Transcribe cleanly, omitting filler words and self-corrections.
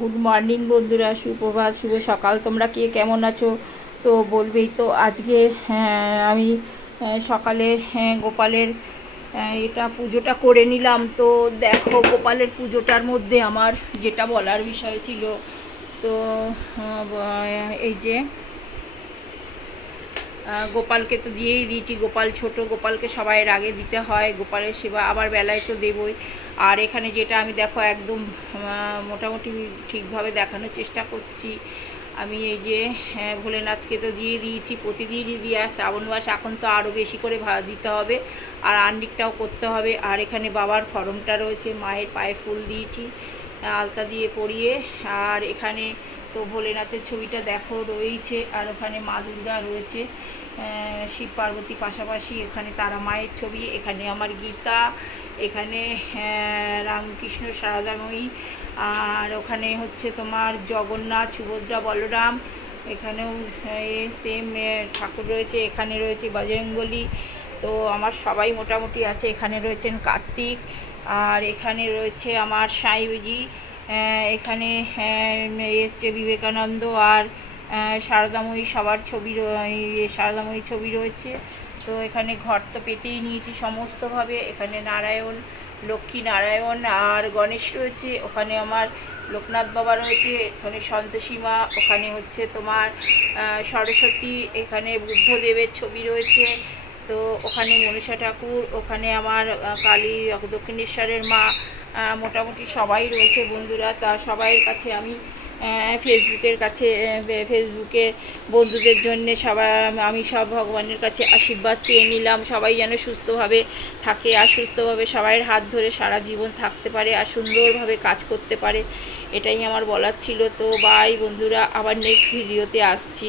Good morning বন্ধুরা, সুপ্রভাত, শুভ সকাল। তোমরা কে কেমন আছো তো বলবেই তো। আজকে আমি সকালে গোপালের এটা পুজোটা করে নিলাম। তো দেখো, গোপালের পুজোটার মধ্যে আমার যেটা বলার বিষয় ছিল, তো এই যে গোপালকে তো দিয়েই দিয়েছি। গোপাল ছোট, গোপালকে সবাইয়ের আগে দিতে হয়, গোপালের সেবা আবার বেলায় তো দেবই। আর এখানে যেটা আমি দেখো একদম মোটামুটি ঠিকভাবে দেখানোর চেষ্টা করছি। আমি এই যে ভোলেনাথকে তো দিয়ে দিয়েছি, প্রতিদিনই দিয়ে। আর শ্রাবণ মাস এখন তো আরও বেশি করে দিতে হবে, আর আন্ডিকটাও করতে হবে। আর এখানে বাবার ফরমটা রয়েছে, মায়ের পায়ে ফুল দিয়েছি আলতা দিয়ে পরিয়ে। আর এখানে তো ভোলেনাথের ছবিটা দেখো রয়েছে, আর ওখানে মা দুর্গা রয়েছে, শিব পার্বতী পাশাপাশি। এখানে তারা মায়ের ছবি, এখানে আমার গীতা, এখানে রামকৃষ্ণ সারদাময়ী, আর ওখানে হচ্ছে তোমার জগন্নাথ, সুভদ্রা, বলরাম। এখানেও সেম ঠাকুর রয়েছে। এখানে রয়েছে বজরংবলী। তো আমার সবাই মোটামুটি আছে। এখানে রয়েছেন কার্তিক, আর এখানে রয়েছে আমার সাইজি। এখানে হচ্ছে বিবেকানন্দ আর সারদাময়ী, সবার ছবি, সারদাময়ী ছবি রয়েছে। তো এখানে ঘর তো পেতেই নিয়েছি সমস্তভাবে। এখানে নারায়ণ, লক্ষ্মী নারায়ণ আর গণেশ রয়েছে। ওখানে আমার লোকনাথ বাবা রয়েছে, এখানে সন্তোষী মা, ওখানে হচ্ছে তোমার সরস্বতী, এখানে বুদ্ধদেবের ছবি রয়েছে। তো ওখানে মনসা ঠাকুর, ওখানে আমার কালী, দক্ষিণেশ্বরের মা। মোটামুটি সবাই রয়েছে বন্ধুরা। তা সবাইয়ের কাছে আমি ফেসবুকে বন্ধুদের জন্যে আমি সব ভগবানের কাছে আশীর্বাদ চেয়ে নিলাম। সবাই যেন সুস্থভাবে থাকে আর সুস্থভাবে সবাইয়ের হাত ধরে সারা জীবন থাকতে পারে আর সুন্দরভাবে কাজ করতে পারে, এটাই আমার বলার ছিল। তো বাই বন্ধুরা, আবার নেক্সট ভিডিওতে আসছি।